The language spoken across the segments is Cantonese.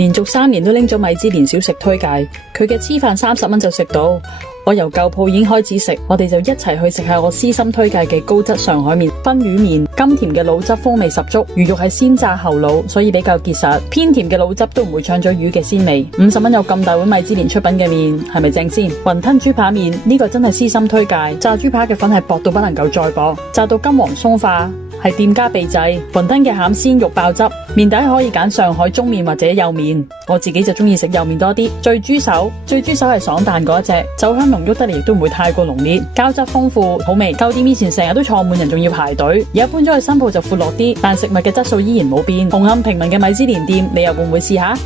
連續3年都拎咗米芝蓮小食推介，佢嘅黐飯30蚊就食到。我由舊鋪已經開始食，我哋就一齊去食下我私心推介嘅高質上海麵分魚麵，甘甜嘅滷汁風味十足，魚肉係鮮炸後滷，所以比較結實，偏甜嘅滷汁都唔會搶咗魚嘅鮮味。50蚊有咁大碗米芝蓮出品嘅麵，係咪正先？雲吞豬扒麵呢個真係私心推介，炸豬扒嘅粉係薄到不能夠再薄，炸到金黃鬆化。係店家秘製，雲吞嘅餡鮮肉爆汁，麵底可以揀上海中麵或者幼麵，我自己就中意食幼麵多啲。醉豬手係爽彈嗰一隻，酒香濃郁得嚟亦都唔會太過濃烈，膠質豐富，好味。舊店以前成日都坐滿人，仲要排隊，而家搬咗去新鋪就闊落啲，但食物嘅質素依然冇變。紅磡平民嘅米芝蓮店，你又會唔會試下？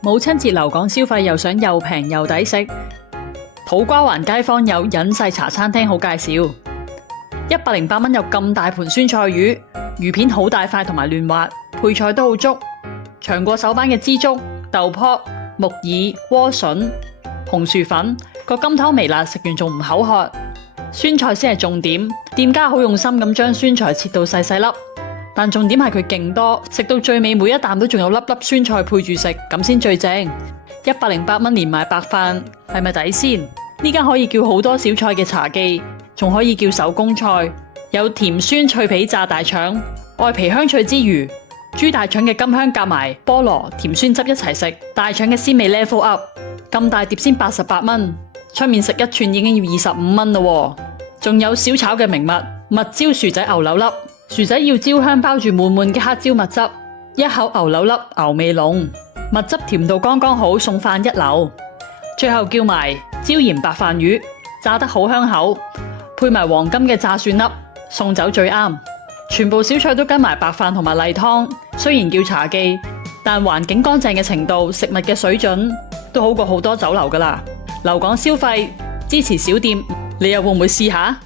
母親節留港消費又想又平又抵食，土瓜灣街坊有隱世茶餐廳好介紹，108蚊有咁大盤酸菜魚，魚片好大塊同埋嫩滑，配菜都好足，長過手板嘅枝竹、豆卜、木耳、萵筍、紅薯粉，個甘湯微辣，食完仲唔口渴。酸菜先係重點，店家好用心咁將酸菜切到細細粒。但重點係佢勁多，食到最尾每一啖都仲有粒粒酸菜配住食，咁先最正。108蚊連埋白飯，係咪抵先？呢間可以叫好多小菜嘅茶記，仲可以叫手工菜，有甜酸脆皮炸大腸，外皮香脆之餘，豬大腸嘅甘香夾埋菠蘿甜酸汁一齊食，大腸嘅鮮味 level up。咁大碟先88蚊，出面食一串已經要25蚊咯。仲有小炒嘅名物蜜椒薯仔牛柳粒。薯仔要焦香包住滿滿嘅黑椒蜜汁，一口牛柳粒牛味濃，蜜汁甜到剛剛好，送飯一流。最後叫埋椒鹽白飯魚，炸得好香口，配埋黃金嘅炸蒜粒，送酒最啱。全部小菜都跟埋白飯同埋例湯，雖然叫茶記，但環境乾淨嘅程度、食物嘅水準都好過好多酒樓㗎喇。留港消費，支持小店，你又會唔會試下？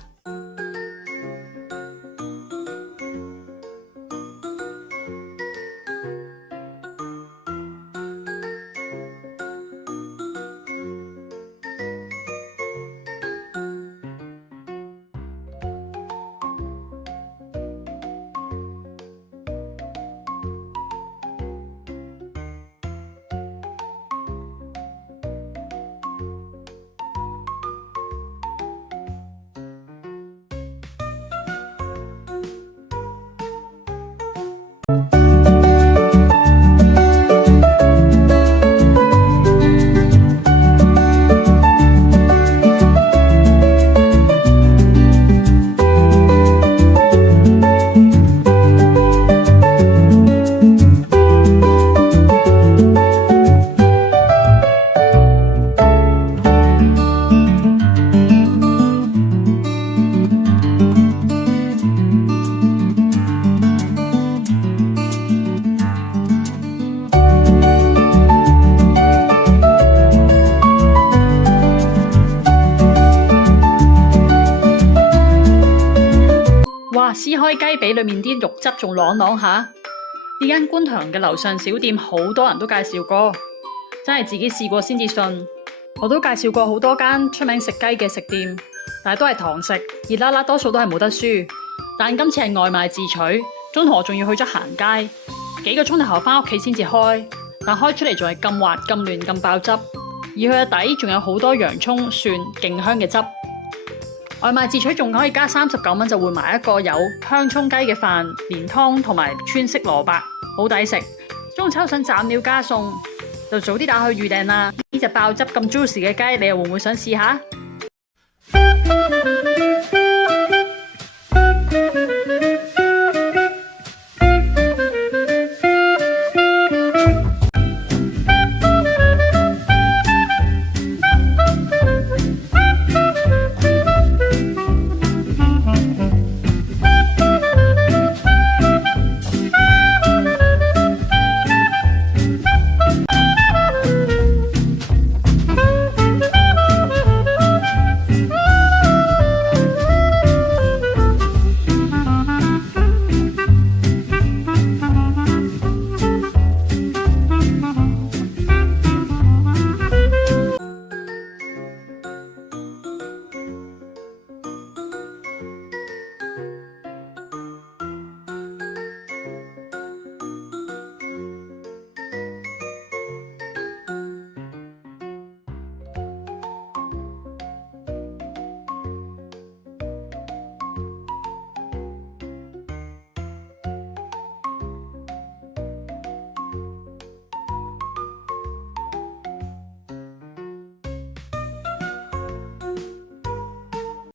撕開雞髀裏面啲肉汁仲啷啷下，呢間觀塘嘅樓上小店好多人都介紹過，真係自己試過先至信。我都介紹過好多間出名食雞嘅食店，但係都係堂食，熱辣辣多數都係冇得輸。但今次係外賣自取，中途我仲要去咗行街，幾個鐘頭後返屋企先至開，但開出嚟仲係咁滑、咁嫩、咁爆汁，而佢嘅底仲有好多洋蔥、蒜，勁香嘅汁。外賣自取仲可以加39蚊就換埋一個有香蔥雞嘅飯，連湯同埋川式蘿蔔，好抵食。中秋想斬料加餸，就早啲打去預訂啦。呢隻爆汁咁 juicy 嘅雞，你又會唔會想試下？